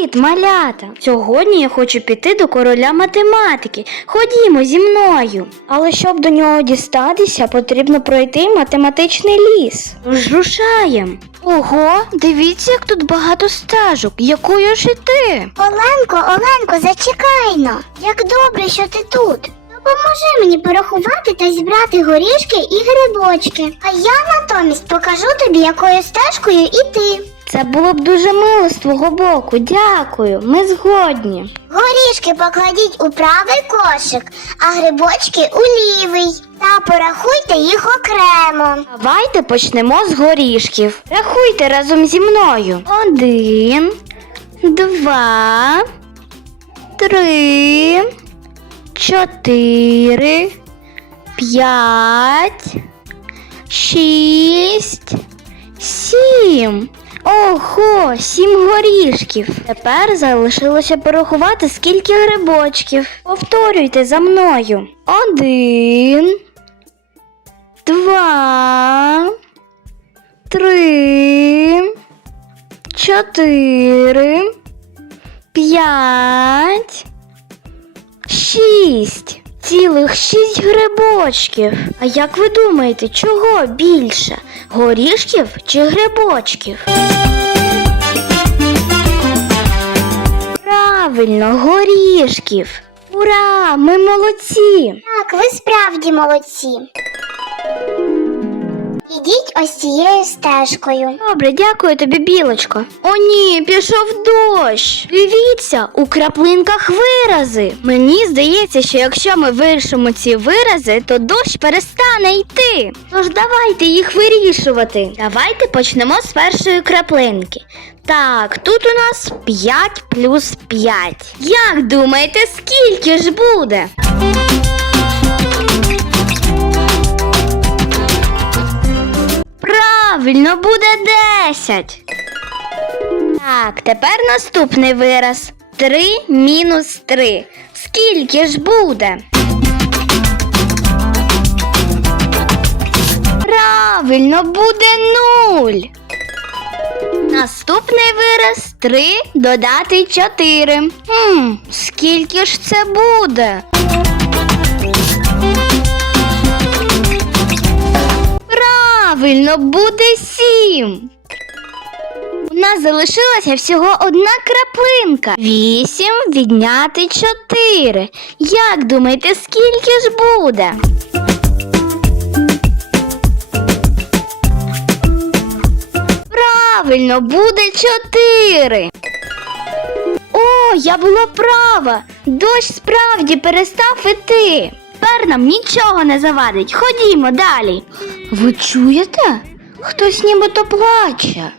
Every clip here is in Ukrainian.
Привіт, малята! Сьогодні я хочу піти до короля математики. Ходімо зі мною. Але щоб до нього дістатися, потрібно пройти математичний ліс. Рушаєм. Ого, дивіться, як тут багато стежок. Якою ж іти? Оленко, Оленко, зачекайно. Як добре, що ти тут. Допоможи мені порахувати та зібрати горішки і грибочки. А я натомість покажу тобі, якою стежкою іти. Це було б дуже мило з твого боку. Дякую. Ми згодні. Горішки покладіть у правий кошик, а грибочки у лівий. Та порахуйте їх окремо. Давайте почнемо з горішків. Рахуйте разом зі мною. Один, два, три, чотири, п'ять, шість, сім. Ого, сім горішків. Тепер залишилося порахувати, скільки грибочків. Повторюйте за мною. Один два, три, чотири, п'ять, шість. Цілих шість грибочків. А як ви думаєте, чого більше? Горішків чи грибочків? Правильно, горішків. Ура! Ми молодці! Так, ви справді молодці. Ідіть ось цією стежкою. Добре, дякую тобі, білочко. О, ні, пішов дощ. Дивіться, у краплинках вирази. Мені здається, що якщо ми вирішимо ці вирази, то дощ перестане йти. Тож давайте їх вирішувати. Давайте почнемо з першої краплинки. Так, тут у нас 5 плюс 5. Як думаєте, скільки ж буде? Правильно, буде 10. Так, тепер наступний вираз. 3 мінус 3. Скільки ж буде? Правильно, буде 0. Наступний вираз 3 додати 4. Хм, скільки ж це буде? Правильно, буде сім. У нас залишилася всього одна краплинка. Вісім відняти чотири. Як думаєте, скільки ж буде? Правильно, буде чотири. О, я була права. Дощ справді перестав іти. Тепер нам нічого не завадить. Ходімо далі. Ви чуєте? Хтось нібито плаче.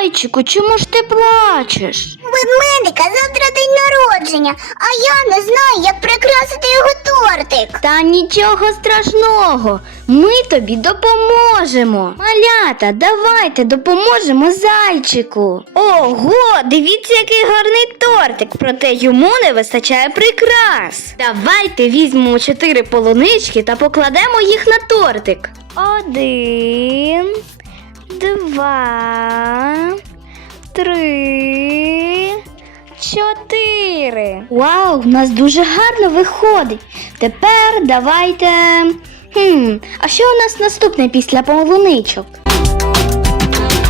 Зайчику, чому ж ти плачеш? Ведмедика завтра день народження, а я не знаю, як прикрасити його тортик. Та нічого страшного, ми тобі допоможемо. Малята, давайте допоможемо зайчику. Ого, дивіться, який гарний тортик, проте йому не вистачає прикрас. Давайте візьмемо чотири полунички та покладемо їх на тортик. Один, два, три. Чотири. Вау, в нас дуже гарно виходить. Тепер давайте. Хм, а що у нас наступне після полуничок?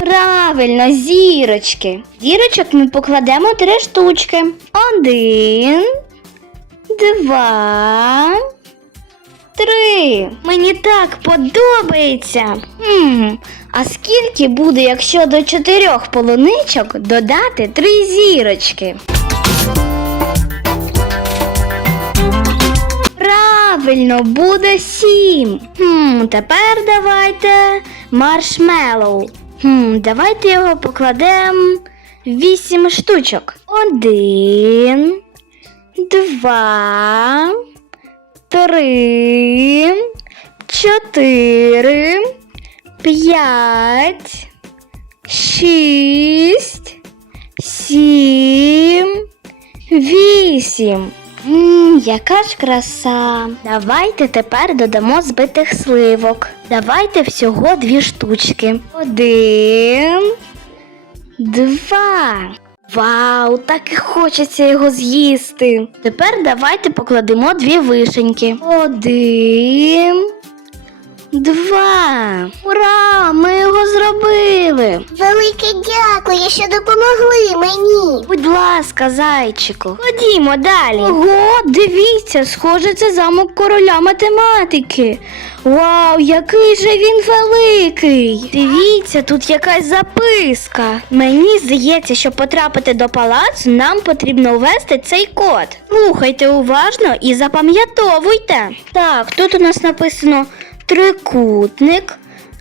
Правильно, зірочки. Зірочок ми покладемо три штучки. Один, два, три. Мені так подобається. Хм, а скільки буде, якщо до чотирьох полуничок додати три зірочки? Правильно, буде сім. Хм, тепер давайте маршмеллоу. Хм, давайте його покладемо вісім штучок. Один, два, три, чотири, п'ять, шість, сім, вісім. Мм, яка ж краса. Давайте тепер додамо збитих сливок. Давайте всього дві штучки. Один, два. Вау, так і хочеться його з'їсти. Тепер давайте покладемо дві вишеньки. Один. Два. Ура! Ми його зробили. Велике дякую, що допомогли мені. Будь ласка, зайчику. Ходімо далі. Ого, дивіться, схоже, це замок короля математики. Вау, який же він великий! Дивіться, тут якась записка. Мені здається, щоб потрапити до палацу, нам потрібно ввести цей код. Слухайте уважно і запам'ятовуйте. Так, тут у нас написано трикутник,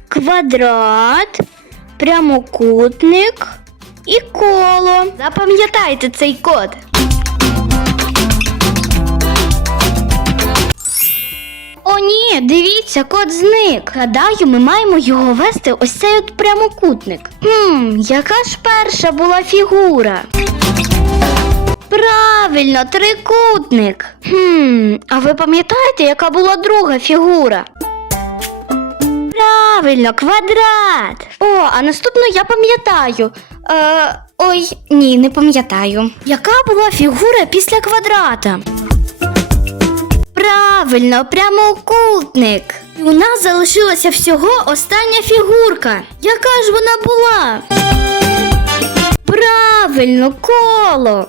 квадрат, прямокутник і коло. Запам'ятайте цей код. О, ні, дивіться, код зник. Гадаю, ми маємо його вести ось цей от прямокутник. Хм, яка ж перша була фігура? Правильно, трикутник. Хм, а ви пам'ятаєте, яка була друга фігура? Правильно, квадрат. О, а наступну я пам'ятаю. Е, ой, ні, не пам'ятаю. Яка була фігура після квадрата? Правильно, прямокутник. І у нас залишилася всього остання фігурка. Яка ж вона була? Правильно, коло.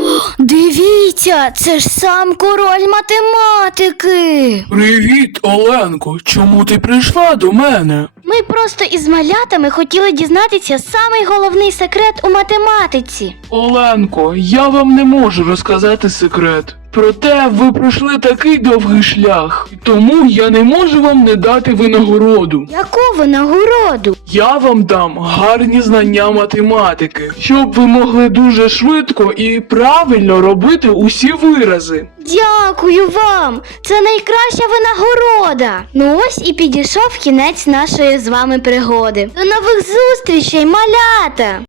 О, Дивіться, це ж сам король математики. Привіт, Оленко. Чому ти прийшла до мене? Ми просто із малятами хотіли дізнатися самий головний секрет у математиці. Оленко, я вам не можу розказати секрет. Проте ви пройшли такий довгий шлях, тому я не можу вам не дати винагороду. Яку ви нагороду? Я вам дам гарні знання математики, щоб ви могли дуже швидко і правильно робити усі вирази. Дякую вам! Це найкраща винагорода. Ну ось і підійшов кінець нашої з вами пригоди. До нових зустрічей, малята!